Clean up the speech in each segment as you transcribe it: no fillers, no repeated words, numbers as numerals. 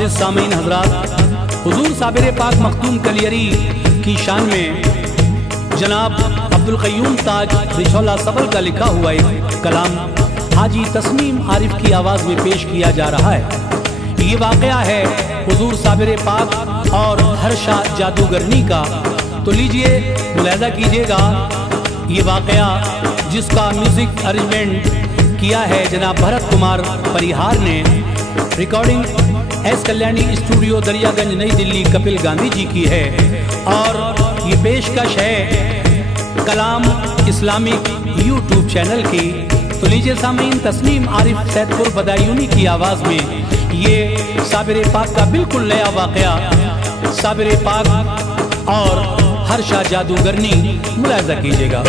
मुअज़्ज़िज़ सामीन हज़रात, हुज़ूर साबिर पाक मखदूम कलियरी की शान में जनाब अब्दुल क़य्यूम ताज रिशौला सबल का लिखा हुआ एक कलाम हाजी तस्नीम आरिफ की आवाज़ में पेश किया जा रहा है। ये वाक़या है हुज़ूर साबिर पाक और हर्षा जादूगरनी का। तो लीजिए मुलाहिज़ा कीजिएगा ये वाक़या जिसका म्यूज़िक अरेंजमेंट किया है जनाब भरत कुमार परिहार ने। Recording S Kalyani studio Daryaganj नई दिल्ली कपिल गांधी जी की है और ये पेशकश है कलाम इस्लामिक यूट्यूब चैनल की। तो लीजिए सामीन, तस्नीम आरिफ सैदपुर बदायूनी की आवाज़ में ये साबिर पाक का बिल्कुल नया वाक़या साबिर पाक और हर्षा जादूगरनी, मुलाहिज़ा कीजिएगा।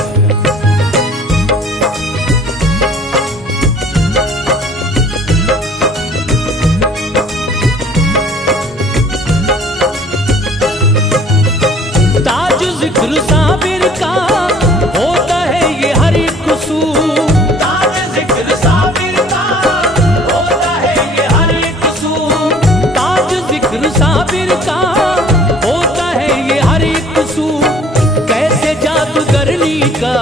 ताज जिक्र साबिर का होता है ये हर एक कसूर, ताज जिक्र साबिर का होता है ये हर एक कसूर, ताज जिक्र साबिर का होता है ये हर एक कसूर। कैसे जादूगरनी का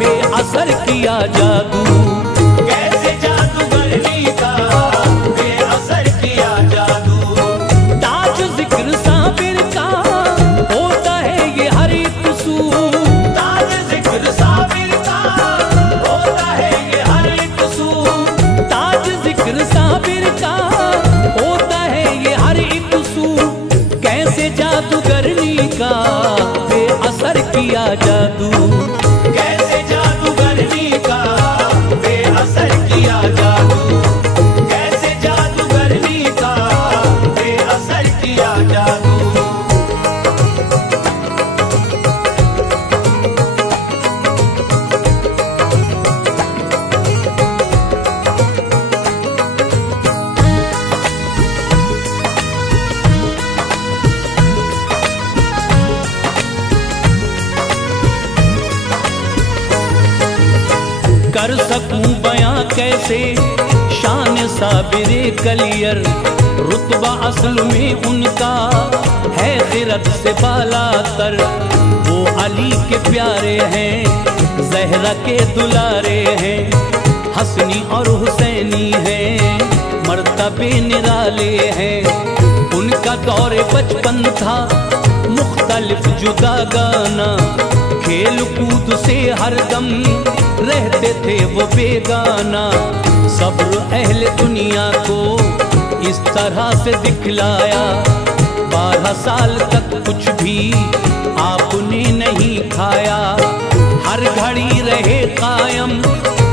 बेअसर किया जादू, कैसे जादूगरनी का बेअसर किया जादू। ताज जिक्र साबिर का होता है ये हर एक कसूर, ताज जिक्र साबिर का होता है ये हर एक कसूर, ताज जिक्र साबिर का होता है ये हर एक कसूर। कैसे जादूगरनी का बेअसर किया जादू, कैसे जादूगरनी का बेअसर किया जादू, कैसे जादूगरनी का बेअसर किया जादू। कर सकूं बयां कैसे शान साबिरे कलियर, रुतबा असल में उनका है गिरत से बाला तर। वो अली के प्यारे हैं, जहरा के दुलारे हैं, हसनी और हुसैनी हैं, मर्तबे निराले हैं। उनका दौर बचपन था मुख्तलिफ जुदा गाना, खेल कूद से हरदम रहते थे वो बेगाना। सब्र अहले दुनिया को इस तरह से दिखलाया, 12 साल तक कुछ भी आपने नहीं खाया। हर घड़ी रहे कायम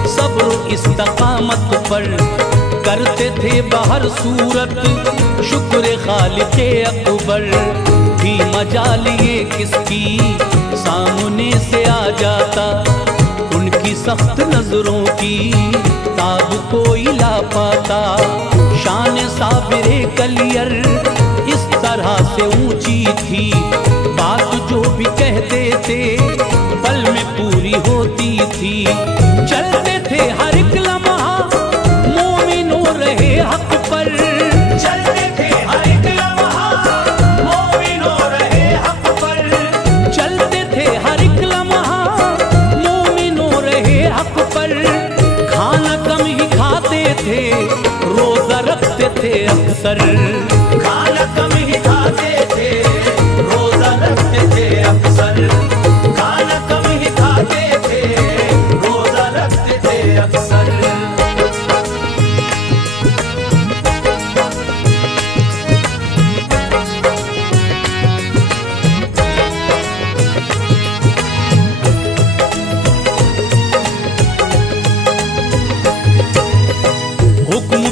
सब्र इस्तकामत पर, करते थे बाहर सूरत शुक्र खालिके अकबर। भी मजाल ये किसकी सामने से आ जाता, उनकी सख्त नजरों की ताब कोई ला पाता। शान साबिरे कलियर इस तरह से ऊंची थी, बात जो भी कहते थे पल में पूरी होती थी। चलते थे हर एक लम्हा मोमिनो रहे हक पर, चलते थे हर एक लम्हा मोमिनो रहे हक पर, चलते थे हर एक लम्हा हक पर। खाना कम ही खाते थे, रोजा रखते थे अक्सर, खाना कम ही खाते थे, रोजा रखते थे अक्सर, खाना कम ही खाते थे, रोजा रखते थे अक्सर।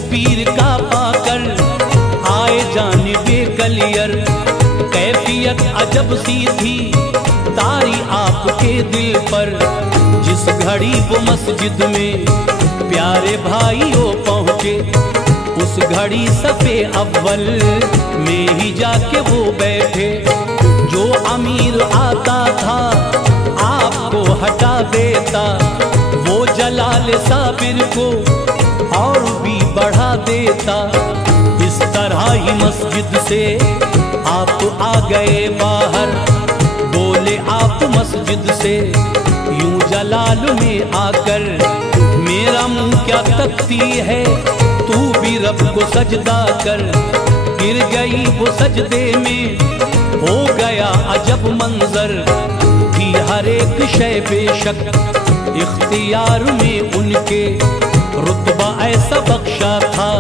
पीर का पाकर आए जानिबे कलियर, कैफियत अजब सी थी तारी आपके दिल पर। जिस घड़ी वो मस्जिद में प्यारे भाइयों पहुँचे, उस घड़ी सफे अव्वल में ही जाके वो बैठे। जो अमीर आता था आपको हटा देता, वो जलाल साबिर को और भी बढ़ा देता। इस तरह ही मस्जिद से आप आ गए बाहर, बोले आप मस्जिद से यूं जलाल में आकर, मेरा मुंह क्या तकती है, तू भी रब को सजदा कर। गिर गई वो सजदे में, हो गया अजब मंजर, थी हर एक शय बेशक इख्तियार में उनके, रुतबा ऐसा बख्शा था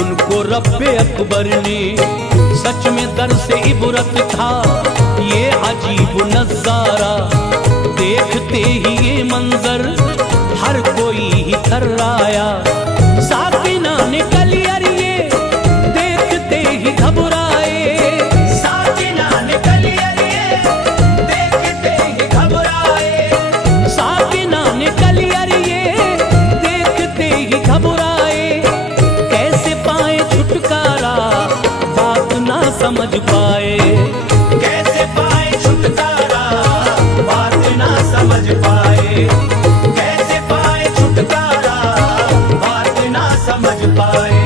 उनको रब्बे अकबर ने। सच में दर से इबरत था ये अजीब नजारा, देखते ही ये मंजर हर कोई ही थर्राया। साकिना ने कलियर ये देखते ही घबराए, साकिना ने कलियर ये देखते ही घबराए, साकिना ने कलियर ये देखते ही घबराए। कैसे पाए छुटकारा बात ना समझ पाए, कैसे पाए छुटकारा बात ना समझ पाए, कैसे पाए छुटकारा बात ना समझ पाए।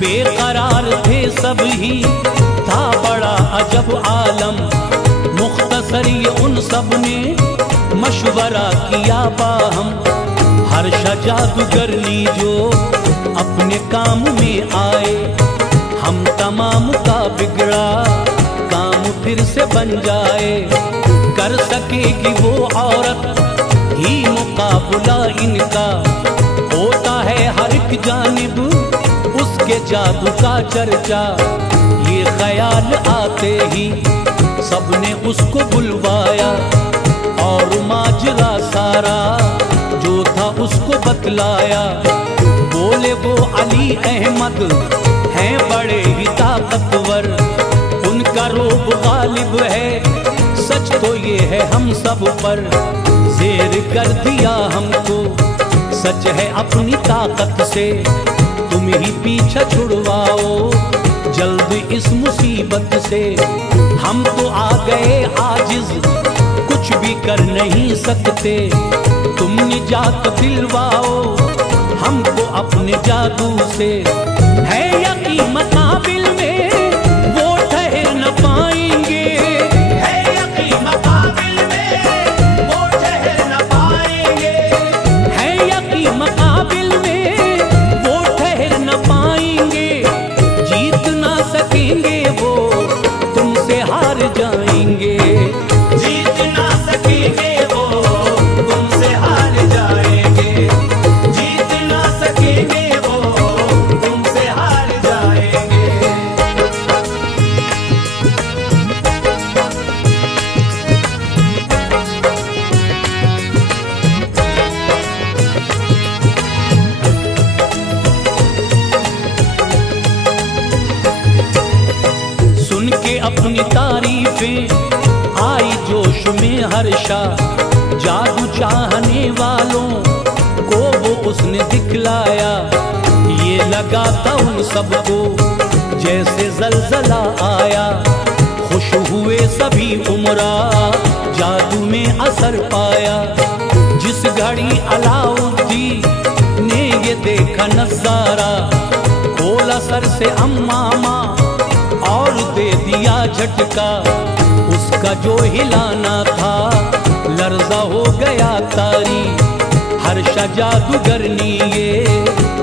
बेकरार थे सब ही, था बड़ा अजब आलम, मुख्तसर ये उन सब ने मशवरा किया बाहम। हर जादूगर ली जो अपने काम में आए, हम तमाम का बिगड़ा काम फिर से बन जाए। कर सकेगी वो औरत ही मुकाबला इनका, होता है हर एक जानिब उसके जादू का चर्चा। ये ख्याल आते ही सबने उसको बुलवाया, और माजरा सारा जो था उसको बतलाया। बोले वो अली अहमद हैं बड़े ही ताकतवर, उनका रोब गालिब है, सच तो ये है हम सब पर। जेर कर दिया हमको सच है अपनी ताकत से, तुम ही पीछा छुड़वाओ जल्द इस मुसीबत से। हम तो आ गए आजिज, कुछ भी कर नहीं सकते, तुम निजात दिलवाओ हमको अपने जादू से। है यकीन मकाबिल में वो ठहर न पाएंगे, है यकीन मकाबिल में वो ठहर न पाएंगे, है यकीन मकाबिल में जीत ना सकेंगे वो तुमसे हार जाएंगे, जीत ना सकेंगे वो तुमसे हार जाएंगे, जीत ना सकेंगे वो तुमसे हार जाएंगे। अपनी तारीफें आई जोश में हर्षा, जादू चाहने वालों को वो उसने दिखलाया। ये लगा था उन सबको जैसे जलजला आया, खुश हुए सभी उमरा जादू में असर पाया। जिस घड़ी अलाउद्दीन ने ये देखा नजारा, खोला सर से अम्मामा और दे दिया झटका। उसका जो हिलाना था लर्जा हो गया तारी, हर्षा जादूगरनी ये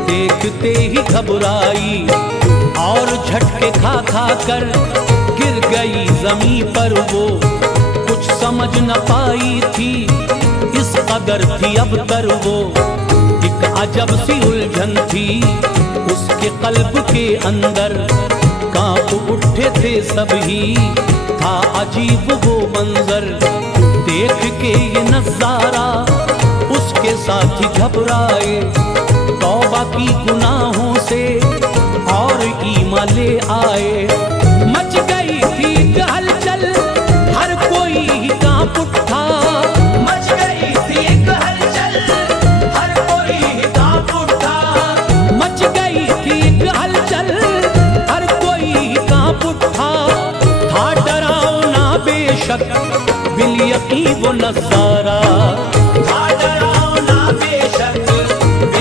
देखते ही घबराई, और झटके खा खा कर गिर गई जमीन पर वो। कुछ समझ न पाई थी इस कदर थी अब तर वो, एक अजब सी उलझन थी उसके कल्ब के अंदर। कांप उठे थे सभी, था अजीब वो मंजर, देख के ये नजारा उसके साथ ही घबराए। तौबा की गुनाहों से और ईमान ले आए, मच गई थी हलचल हर कोई ही कांप उठा, मच गई थी हलचल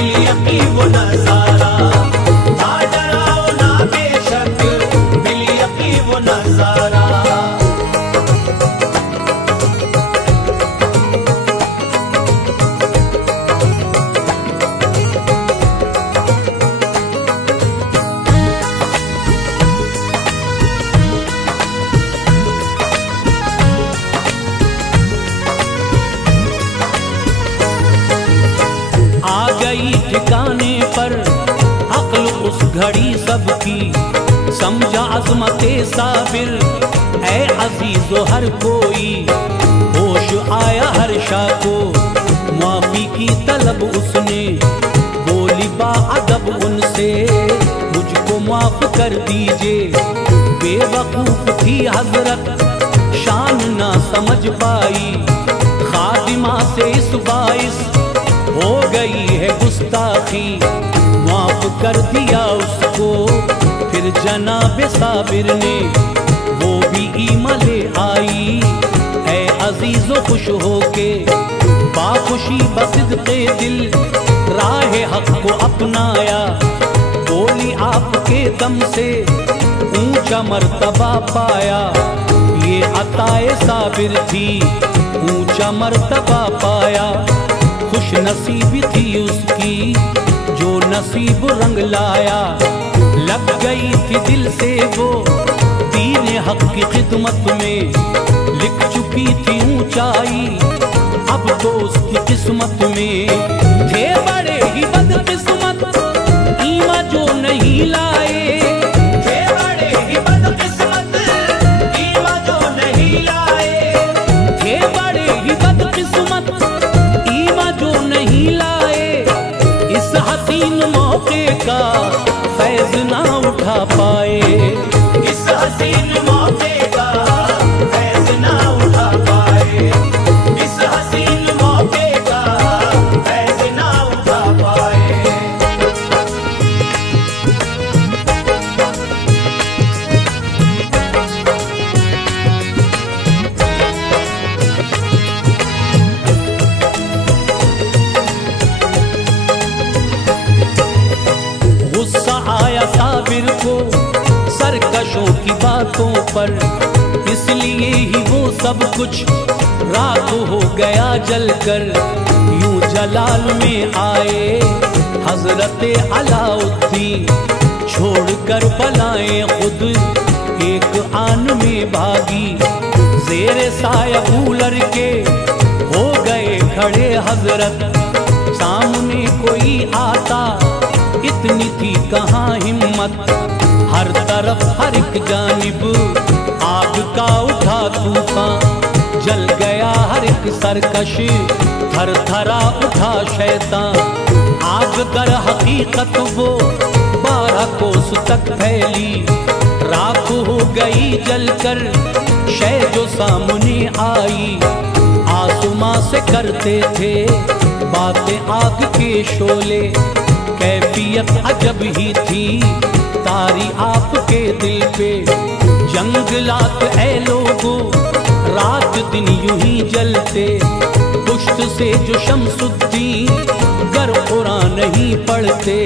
बिल यकीन वो नजारा था डरावना बेशक, बिल यकीन वो नजारा। ठिकाने पर अक्ल उस घड़ी सबकी, समझा अजमते साबिर ऐ अजीजो हर कोई। होश आया हर शाह को माफी की तलब उसने, बोली बाअदब उनसे मुझको माफ कर दीजिए। बेवकूफ थी हजरत शान ना समझ पाई, खादिमा से इस बाइस हो गई है गुस्ताखी। माफ कर दिया उसको फिर जनाब साबिर ने, वो भी ईमा ले आई है अजीजो खुश होके। बाखुशी बसिद्क़े दिल राह हक को अपनाया, बोली आपके दम से ऊंचा मर्तबा पाया। ये अताए साबिर थी ऊंचा मर्तबा पाया, खुश नसीबी थी उसकी जो नसीब रंग लाया। लग गई थी दिल से वो दीन हक की खिदमत में, लिख चुकी थी ऊंचाई अब तो उसकी किस्मत में। थे बड़े ही बदकिस्मत ईमा जो नहीं लाए, थे बड़े ही बदकिस्मत ईमा जो नहीं लाए, थे बड़े ही बदकिस्मत जो नहीं लाए। इस हसीन मौके का फैज ना उठा पाए, इस हसीन मौके का फैज ना उठा पाए, इस हसीन मौके का फैज ना उठा पाए। साबिर को सरकशों की बातों पर, इसलिए ही वो सब कुछ राख हो गया जलकर। यूं जलाल में आए हजरत अलाउद्दीन, छोड़कर बलाएं खुद एक आन में भागी। ज़ेरे साया कूलर के हो गए खड़े हजरत, सामने कोई आता इतनी थी कहाँ हिम्मत। हर तरफ हर एक जानिब आग का उठा तूफान, जल गया हर एक सरकश थर थरा उठा शैतान। आग कर हकीकत वो 12 कोस तक फैली, राख हो गई जलकर शय जो सामने आई। आसमां से करते थे बातें आग के शोले, कैफियत अजब ही थी तारी आपके दिल पे। जंगलात ऐ लोगों रात दिन यूं ही जलते, पुश्त से जो शम्सुद्दीन गर कुरान नहीं पढ़ते।